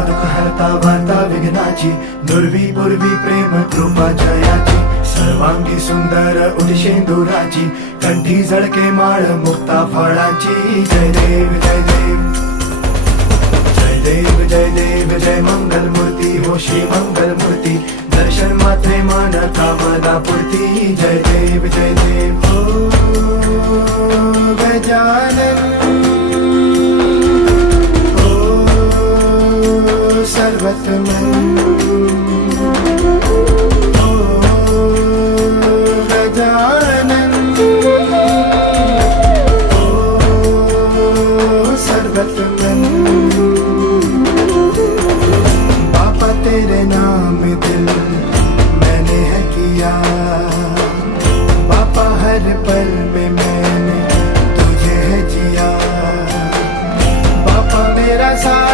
दुःख हरता वार्ता विघ्नाची, दुर्वी पूर्वी प्रेम कृपा जयाची, सर्वांगी सुंदर उदिशेंदुराची, कंठी झळके माळ मुक्ता फळाची. जय देव जय देव जय देव जय देव जय मंगल मूर्ती हो श्री मंगल मूर्ती, दर्शन मात्रे मान कामना पूर्ती. जय देव जय देव हो गजानन हो सर्वतमन.